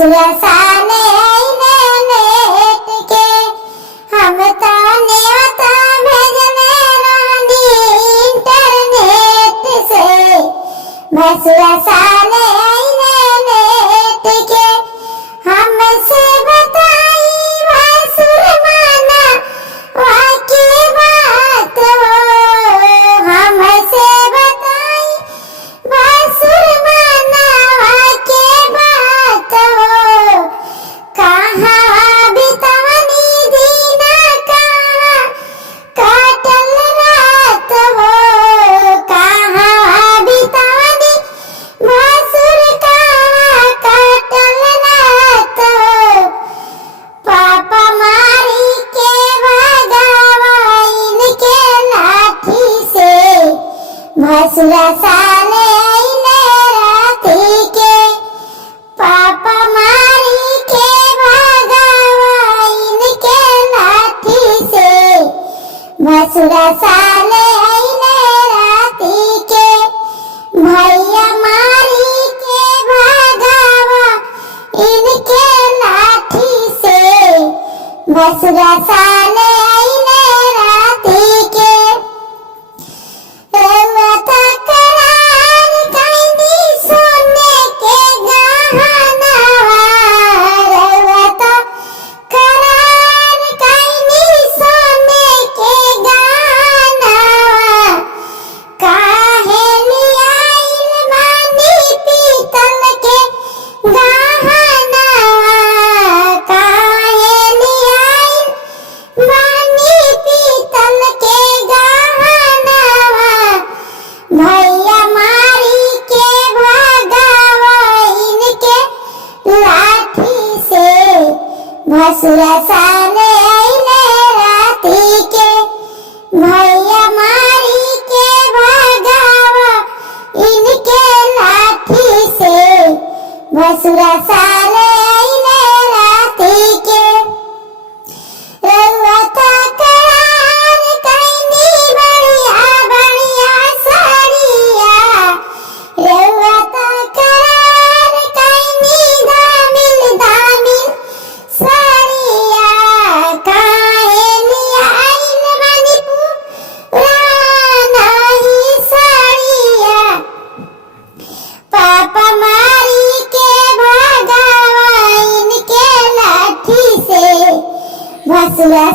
भसुरा साले आईने लेट के हम तो न्योता भेजने रानी इंटरनेट से। भसुरा साले आईने लेट के हमसे बताई भसुर माना वाकी बात हो। हमसे बताई भसुर माना वाकी बात हो। कहाँ बितावनी दीना कहाँ काटल रात हो। कहाँ बितावनी भसुर कहाँ काटल रात हो। पापा मारी के भगावा इनके लाठी से। भसुरा साले आईने राती के पापा मारी के भगावा इनके लाठी से। भसुरा साले आईने राती के भैया मारी के भगावा इनके लाठी से। भसुरा साले आईने राती के रउआ तकरार कइनी सोने के गहनवा। रउआ तकरार कइनी सोने के गहनवा। काहे लियाइल बानी पीतल के गहनवा। काहे लियाइल बानी पीतल के गहनवा। भैया मारी के भगावा इनके लाठी से। भसुरा साले आईने राती के भैया मारी के भगावा इनके लाठी से। भसुरा साले आईने राती के रउआ तकरार कइनी बढ़िया बढ़िया साड़िया। रउआ तकरार कइनी दामिन दामिन साड़िया। काहे लियाइल बानी पुराना ही साड़िया। पापा मारी के भगावा इनके लाठी से। भसुरा